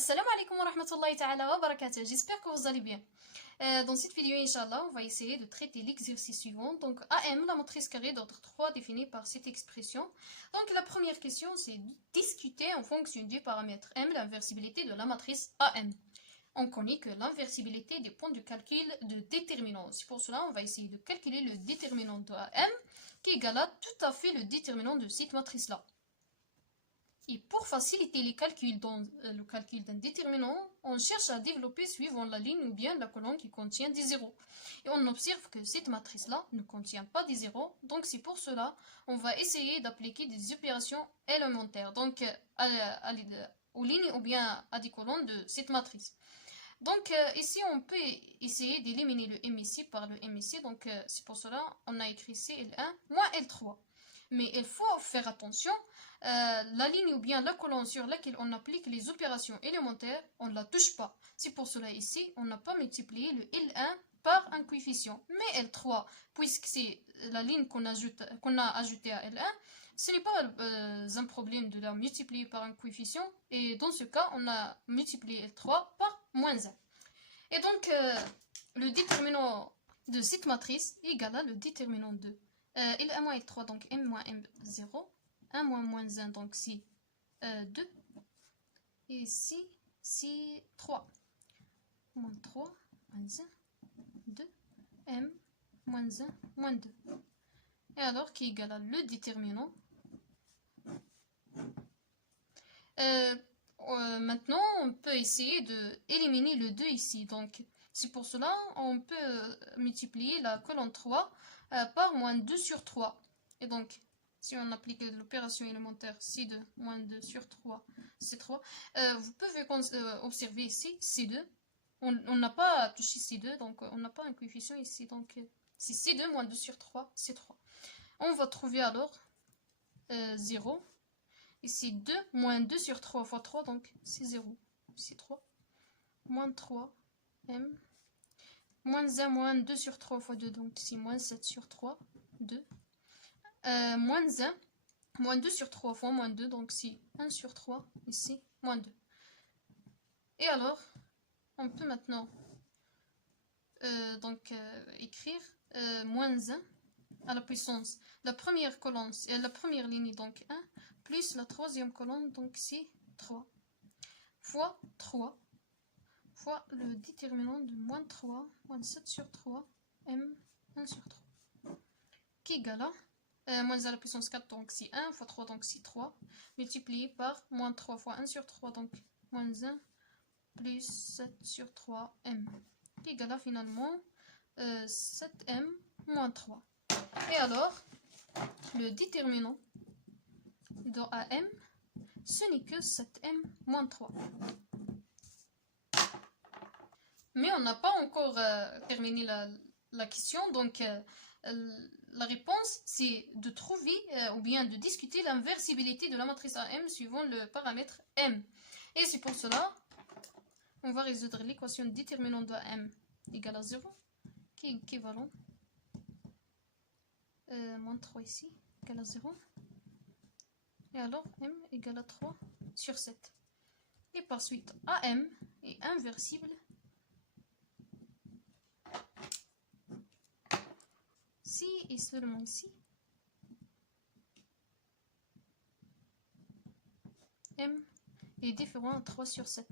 Assalamu alaikum wa rahmatullahi ta'ala wa barakatuh. J'espère que vous allez bien. Dans cette vidéo, Inch'Allah, on va essayer de traiter l'exercice suivant. Donc, AM, la matrice carrée d'ordre 3 définie par cette expression. Donc, la première question, c'est de discuter en fonction du paramètre M l'inversibilité de la matrice AM. On connaît que l'inversibilité dépend du calcul de déterminant. C'est pour cela on va essayer de calculer le déterminant de AM qui est égal à tout à fait le déterminant de cette matrice-là. Et pour faciliter les calculs dans le calcul d'un déterminant, on cherche à développer suivant la ligne ou bien la colonne qui contient des zéros. Et on observe que cette matrice-là ne contient pas des zéros, donc c'est pour cela on va essayer d'appliquer des opérations élémentaires, donc aux lignes ou bien à des colonnes de cette matrice. Donc ici on peut essayer d'éliminer le M ici par le M ici, donc c'est pour cela on a écrit CL1 moins L3. Mais il faut faire attention, la ligne ou bien la colonne sur laquelle on applique les opérations élémentaires, on ne la touche pas. C'est pour cela ici, on n'a pas multiplié le L1 par un coefficient. Mais L3, puisque c'est la ligne qu'on a ajoutée à L1, ce n'est pas un problème de la multiplier par un coefficient. Et dans ce cas, on a multiplié L3 par moins 1. Et donc, le déterminant de cette matrice est égal à le déterminant de L1 moins L3, donc M moins M0. 1 moins moins 1, donc c'est 2. Et ici, c'est 3. Moins 3, moins 1, 2. M moins 1, moins 2. Et alors, qui est égal à le déterminant. Maintenant, on peut essayer d'éliminer le 2 ici. Donc, c'est pour cela on peut multiplier la colonne 3 par moins 2 sur 3. Et donc, si on applique l'opération élémentaire C2 moins 2 sur 3, c'est 3. Vous pouvez observer ici C2. On n'a pas touché C2, donc on n'a pas un coefficient ici. Donc, c'est C2 moins 2 sur 3, c'est 3. On va trouver alors 0. Ici 2 moins 2 sur 3 fois 3, donc c'est 0. C'est 3. Moins 3, M. Moins 1 moins 2 sur 3 fois 2, donc c'est moins 7 sur 3, 2. Moins 1, moins 2 sur 3 fois moins 2, donc c'est 1 sur 3, ici, moins 2. Et alors, on peut maintenant écrire moins 1 à la puissance. La première colonne, la première ligne, donc 1, plus la troisième colonne, donc c'est 3, fois 3, fois le déterminant de moins 3, moins 7 sur 3, M, 1 sur 3, qui est égal à moins 1 à la puissance 4, donc c'est 1, fois 3, donc c'est 3, multiplié par moins 3 fois 1 sur 3, donc moins 1, plus 7 sur 3, M, qui est égal à finalement 7M moins 3. Et alors, le déterminant de AM, ce n'est que 7M moins 3. Mais on n'a pas encore terminé la question, donc la réponse c'est de trouver ou bien de discuter l'inversibilité de la matrice AM suivant le paramètre M. Et c'est pour cela on va résoudre l'équation déterminant de M égale à 0 qui est équivalent moins 3 ici égale à 0. Et alors M égale à 3 sur 7. Et par suite AM est inversible si et seulement ici M est différent à 3 sur 7.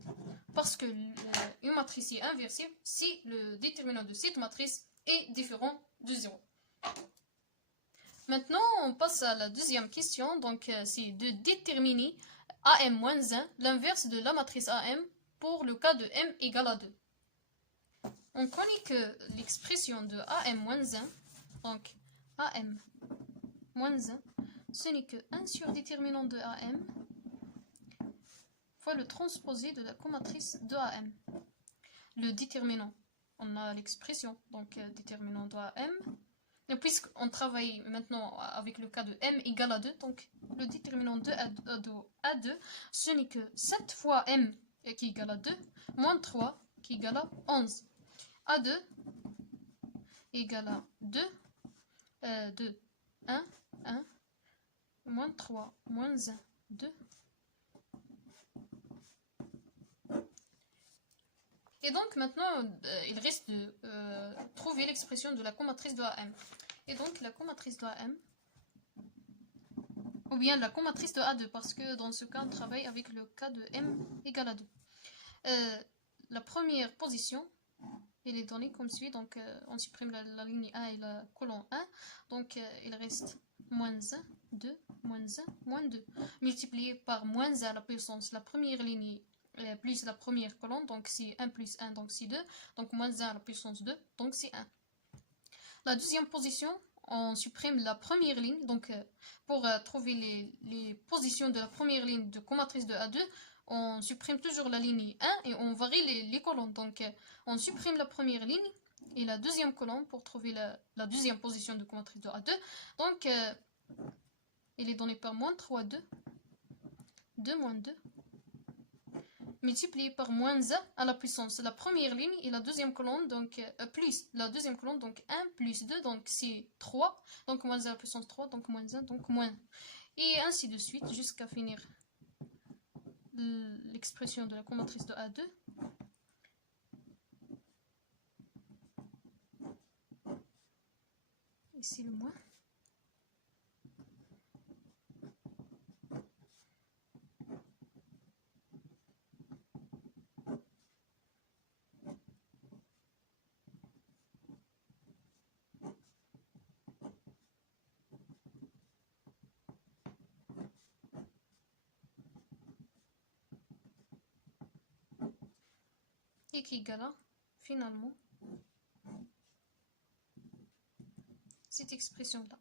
Parce que une matrice est inversible si le déterminant de cette matrice est différent de 0. Maintenant, on passe à la deuxième question. Donc, c'est de déterminer AM-1, l'inverse de la matrice AM, pour le cas de M égale à 2. On connaît que l'expression de AM-1, donc AM-1, ce n'est que 1 sur déterminant de AM fois le transposé de la comatrice de AM. Le déterminant, on a l'expression, donc déterminant de AM. Et puisqu'on travaille maintenant avec le cas de M égale à 2, donc le déterminant de A2, ce n'est que 7 fois M qui égale à 2, moins 3 qui égale à 11. A2 égale à 2, 2, 1, 1, moins 3, moins 1, 2. Et donc maintenant, il reste de trouver l'expression de la comatrice de AM. Et donc la comatrice de AM, ou bien la comatrice de A2, parce que dans ce cas, on travaille avec le cas de M égale à 2. La première position, elle est donnée comme suit, donc on supprime la ligne 1 et la colonne 1, donc il reste moins 1, 2, moins 1, moins 2, multiplié par moins 1 à la puissance, la première ligne plus la première colonne, donc c'est 1 plus 1, donc c'est 2, donc moins 1 à la puissance 2, donc c'est 1. La deuxième position, on supprime la première ligne, donc pour trouver les positions de la première ligne de comatrice de A2, on supprime toujours la ligne 1 et on varie les colonnes. Donc on supprime la première ligne et la deuxième colonne pour trouver la deuxième position de comatrice de A2. Donc il est donné par moins 3, 2, 2 moins 2, multiplié par moins 1 à la puissance la première ligne et la deuxième colonne, donc plus la deuxième colonne, donc 1 plus 2, donc c'est 3, donc moins 1 à la puissance 3, donc moins 1, donc moins. Et ainsi de suite jusqu'à finir l'expression de la comatrice de A2. Ici le moins. Et qui égale à, finalement, cette expression-là.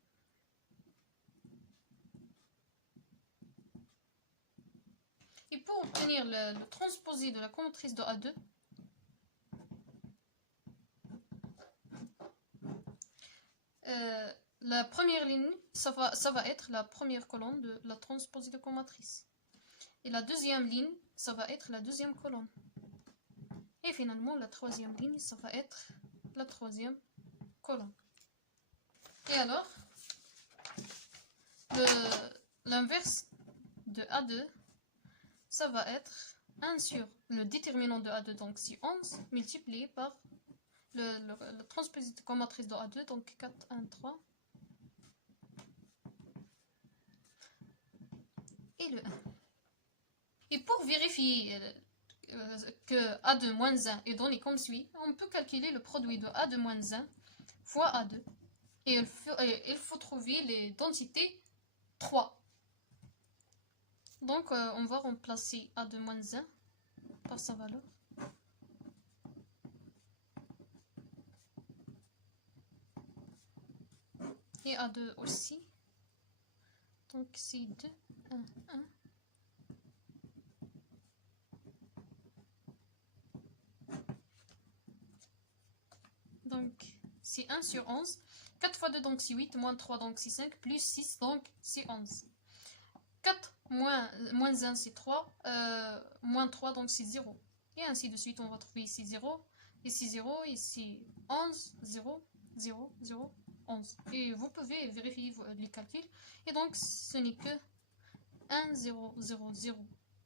Et pour obtenir le transposé de la comatrice de A2, la première ligne, ça va être la première colonne de la transposée de comatrice. Et la deuxième ligne, ça va être la deuxième colonne. Et finalement, la troisième ligne, ça va être la troisième colonne. Et alors, l'inverse de A2, ça va être 1 sur le déterminant de A2, donc c'est 11, multiplié par le transposé de comatrice de A2, donc 4, 1, 3. Et le 1. Et pour vérifier que A2 moins 1 est donné comme suit, on peut calculer le produit de A2 moins 1 fois A2. Et il faut trouver les densités 3. Donc on va remplacer A2 moins 1 par sa valeur. Et A2 aussi. Donc c'est 2, 1, 1. Donc c'est 1 sur 11. 4 fois 2 donc c'est 8, moins 3 donc c'est 5, plus 6 donc c'est 11. 4 moins 1 c'est 3, moins 3 donc c'est 0. Et ainsi de suite on va trouver ici 0, ici 0, ici 11, 0, 0, 0, 11. Et vous pouvez vérifier les calculs. Et donc ce n'est que 1, 0, 0, 0,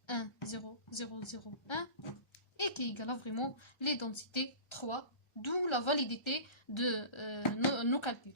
1, 0, 0, 0, 1. Et qui égale vraiment les densités 3. D'où la validité de nos calculs.